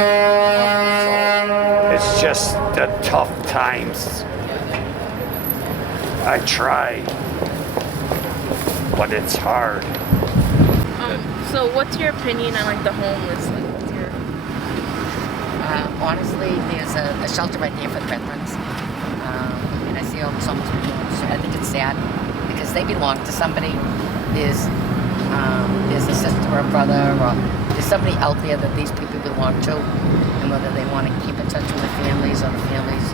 So it's just the tough times. I try, but it's hard. So what's your opinion on like the homeless? Like, what's your... Honestly, there's a shelter right there for the veterans. And I see all these homeless people. So I think it's sad because they belong to somebody. There's a sister or a brother or there's somebody out there that these people belong to. And whether they want to keep in touch with their families or the families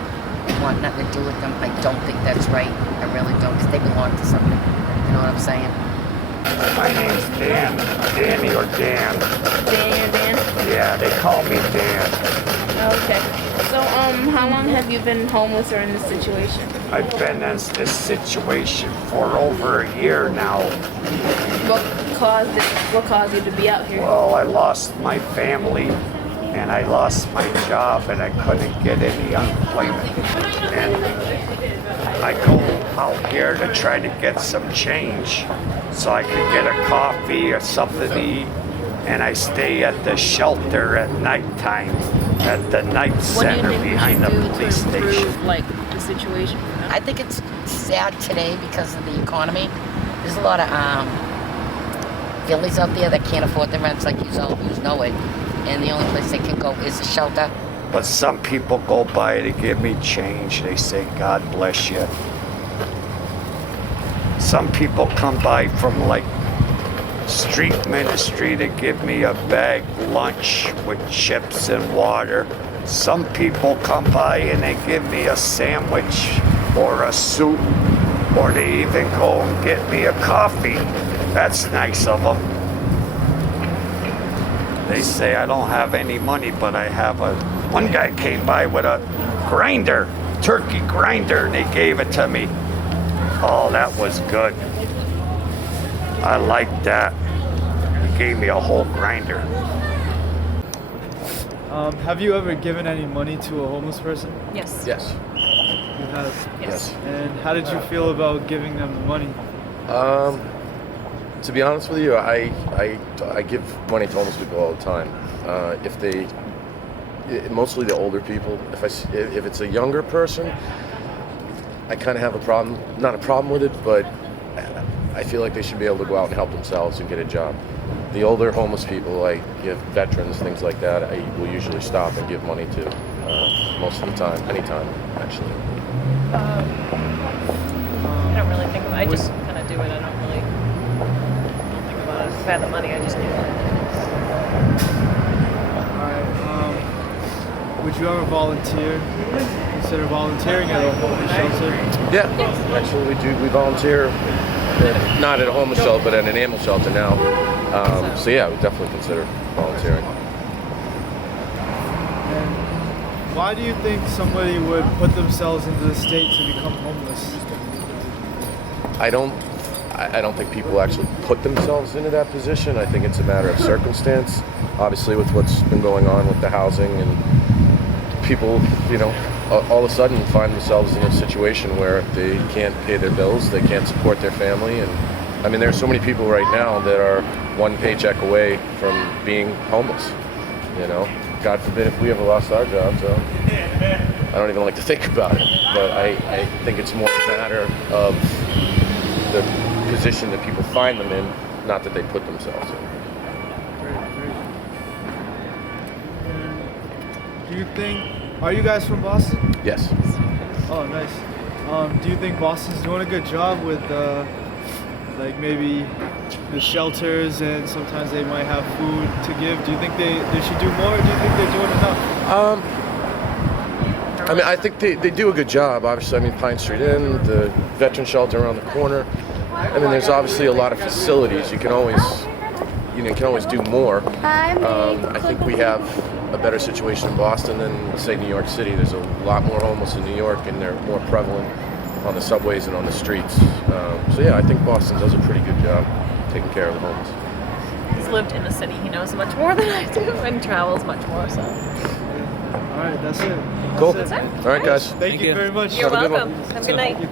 want nothing to do with them, I don't think that's right. I really don't, because they belong to somebody. You know what I'm saying? My name's Dan. Danny or Dan. Dan? Yeah, they call me Dan. Okay. So, how long have you been homeless or in this situation? I've been in this situation for over a year now. What caused you to be out here? Well, I lost my family and I lost my job and I couldn't get any unemployment. And I go out here to try to get some change so I could get a coffee or something to eat. And I stay at the shelter at nighttime, at the night center behind the police station. Like the situation. I think it's sad today because of the economy. There's a lot of families out there that can't afford the rents, like you know it, and the only place they can go is a shelter. But some people go by to give me change. They say, God bless you. Some people come by from like street ministry to give me a bag lunch with chips and water. Some people come by and they give me a sandwich or a soup, or they even go and get me a coffee. That's nice of them. They say I don't have any money, but I have one guy came by with a grinder, turkey grinder, and they gave it to me. Oh, that was good. I like that. He gave me a whole grinder. Have you ever given any money to a homeless person? Yes. Yes. You have? Yes. And how did you feel about giving them the money? To be honest with you, I give money to homeless people all the time. Mostly the older people. If it's a younger person, I kind of have not a problem with it, but I feel like they should be able to go out and help themselves and get a job. The older homeless people, like veterans, things like that, I will usually stop and give money to most of the time, anytime, actually. I don't really think about it. I just kind of do it. I don't think about it. If I had the money, I just do it. Alright, would you ever consider volunteering at a homeless shelter? Yeah, actually we volunteer, not at a homeless shelter, but at an animal shelter now. So yeah, I would definitely consider volunteering. And why do you think somebody would put themselves into the state to become homeless? I don't think people actually put themselves into that position. I think it's a matter of circumstance. Obviously, with what's been going on with the housing, and people, all of a sudden find themselves in a situation where they can't pay their bills, they can't support their family, and I mean, there's so many people right now that are one paycheck away from being homeless. God forbid if we ever lost our jobs. So I don't even like to think about it, but I think it's more a matter of the position that people find them in, not that they put themselves in. Great. Do you think, are you guys from Boston? Yes. Oh, nice. Do you think Boston's doing a good job with, like maybe the shelters, and sometimes they might have food to give? Do you think they should do more, or do you think they're doing enough? I mean, I think they do a good job. Obviously, I mean, Pine Street Inn, the veteran shelter around the corner. I mean, there's obviously a lot of facilities. You can always do more. I think we have a better situation in Boston than, say, New York City. There's a lot more homeless in New York, and they're more prevalent on the subways and on the streets. So yeah, I think Boston does a pretty good job taking care of the homeless. He's lived in the city. He knows much more than I do and travels much more. So. All right, that's it. Cool. That's it. All right, guys. Thank you very much. You're Have a good welcome. one. Have a good night.